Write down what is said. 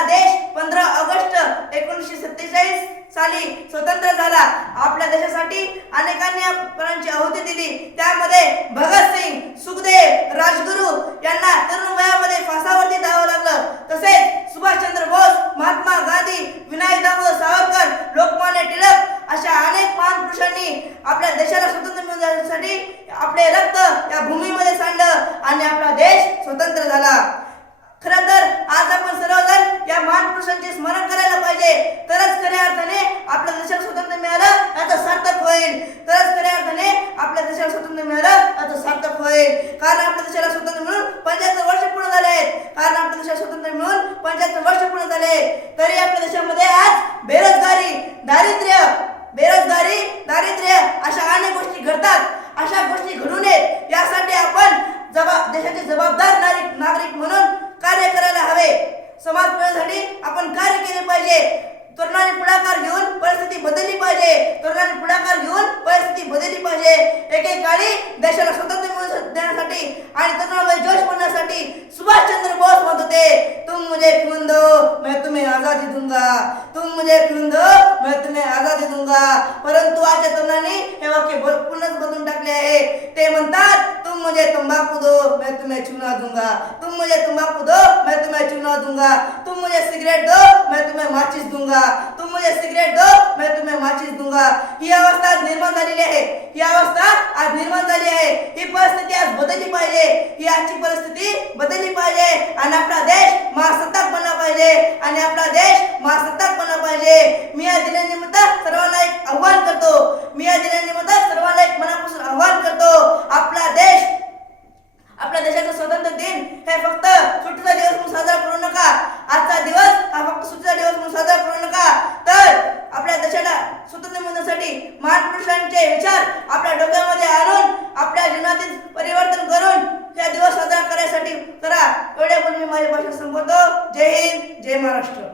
आपला देश पंधरा ऑगस्ट एकोणीसशे सत्तेचाळीस साली स्वतंत्र झाला. आपल्या देशासाठी अनेकांनी प्राणांची आहुती दिली. त्यामध्ये भगतसिंग सुखदेव राजगुरू यांना तरुण वयामध्ये फासावरती जावं लागलं. तसेच सुभाषचंद्र बोस महात्मा गांधी विनायक दामोदर सावरकर लोकमान्य टिळक अशा अनेक महान पुरुषांनी आपल्या देशाला स्वतंत्र मिळवण्यासाठी आपले रक्त या भूमीमध्ये सांडलं आणि आपला देश स्वतंत्र झाला. खरं तर आज आपण सर्वजण माणसांचे स्मरण करायला पाहिजे. तरच खऱ्या अर्थाने आपल्या देशाला स्वातंत्र्य मिळालं याचं सार्थक होईल. तरच खऱ्या अर्थाने आपल्या देशाला स्वातंत्र्य मिळालं याचं सार्थक होईल. कारण आपल्या देशाला स्वातंत्र्य मिळून पंच्याहत्तर वर्ष पूर्ण झाले आहेत कारण आपल्या देशाला स्वातंत्र्य मिळून पंच्याहत्तर वर्ष पूर्ण झाले. तरी आपल्या देशामध्ये आज बेरोजगारी दारिद्र्य बेरोजगारी दारिद्र्य अशा अनेक गोष्टी घडतात. अशा गोष्टी घडू नयेत. यासाठी आपण जबाब देशाचे जबाबदार नागरिक नागरिक म्हणून समाज प्रगतीसाठी आपण कार्य केले पाहिजे. तरुणांनी पुढाकार घेऊन परिस्थिती बदलली पाहिजे. तरुणांनी पुढाकार घेऊन परिस्थिती बदलली पाहिजे. एकेकाळी देशाला स्वातंत्र्य मिळवून देण्यासाठी आणि तरुणामध्ये जोश बनण्यासाठी सुभाषचंद्र बोस म्हणत होते. तुम मुझे खून दो मैं तुम्हें आजादी दूंगा. तुम मुझे खून दो मैं तुम्हें आजादी दूंगा. परंतु आजच्या तरुणांनी हे वाक्य पूर्णच बदलून टाकले आहे. ते म्हणतात तुम मुझे तंबाखू दो मैं तुम्हें चुना दूंगा. तुम मुझे तंबाखू दो चुना दूंगा। तुम मुझे सिगरेट दो मैं तुम्हें माचिस दूंगा। तुम मुझे सिगरेट दो मैं तुम्हें माचिस दूंगा। ही अवस्था आज निर्माण झालेली आहे। ही अवस्था आज निर्माण झाली आहे. ही परिस्थिती आज बदलली पाहिजे. ही आजची परिस्थिती बदलली पाहिजे. आणि आपला देश महासत्ताक बनला पाहिजे. आणि आपला देश महासत्ताक बनला पाहिजे. मी या दिनानिमित्त सर्वांना एक आव्हान करतो मी या दिनानिमित्त सर्वांना एक मनापासून आव्हान करतो आपला देश आपल्या देशाचा स्वातंत्र्य दिन हे फक्त सुट्टीचा दिवस म्हणून साजरा करू नका आजचा दिवस हा फक्त सुट्टीचा दिवस म्हणून साजरा करू नका तर आपल्या देशाला स्वातंत्र्य महापुरुषांचे विचार आपल्या डोक्यामध्ये आणून आपल्या जीवनातील परिवर्तन करून या दिवस साजरा करण्यासाठी करा एवढ्या पण मी माझी भाषा संपवतो जय हिंद जय महाराष्ट्र.